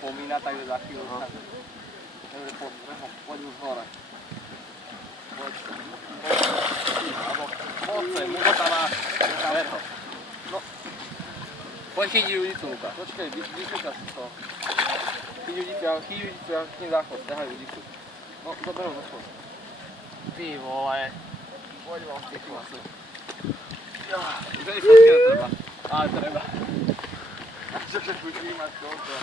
spomínať, takže za chvíľu sa... Takže poď už hore. Poď sem, Mugo tam máš. Ver ho. No. Poď chytiť Judicu, Lukáš. Počkej, vyšľuča si to. Chyť Judicu, ja k ním záchod, ťahaj Judicu. No, zober ho, zošlo. Ty vole. Poď vám, ty klasu. Už ani fotky netreba. Ale treba. A čo všetko vnímať koľko?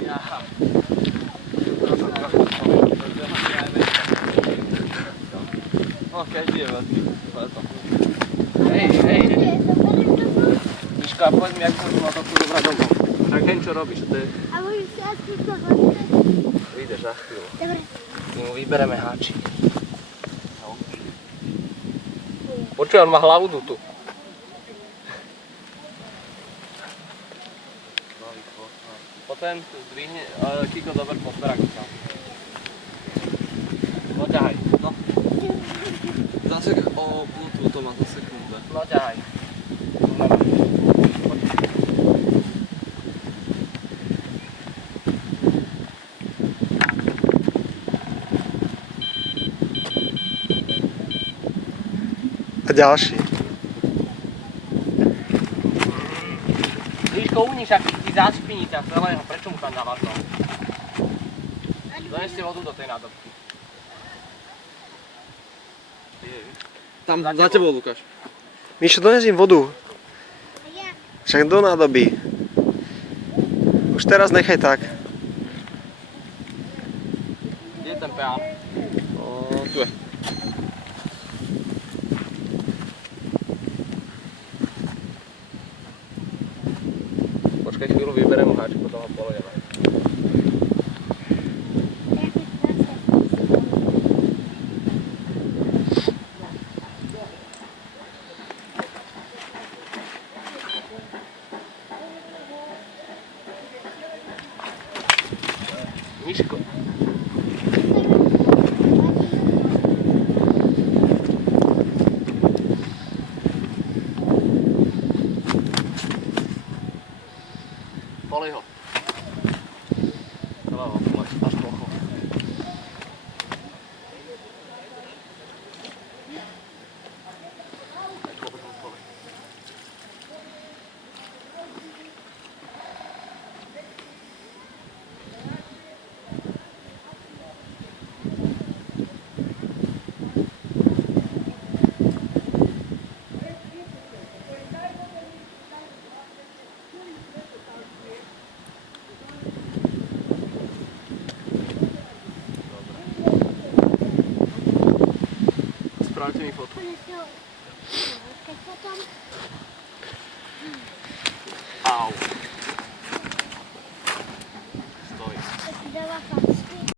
Jaha. No, každý je veľký. Hej. Miška, povedz mi, jak som tu na to dobrať domov. Tak hen, čo robíš? A môžu si asi to vodíte? Vyjdeš za chvíľu. Dobre. My mu vybereme háčik. Počuj, on má hlavu dutu. Potom zdvihne, Kiko dober pozberák tam. No ťahaj, no. Bluetooth to má za sekundu. No ťahaj. A ďalší. Líško, uníš, ak ti zašpiní ťa celého, prečo mu tam dávaš to? Donesie vodu do tej nádobky. Tam za tebou, Lukáš. Mišo, dones im vodu. A ja? Však do nádoby. Už teraz nechaj tak. Kde je ten peán? Tu je. Počkaj chvíľu, vyberem mu háčik, potom ho polujeme. Miško. Polej ho. Celého polej, až plocho. Spravte mi fotku. Au. Stoj.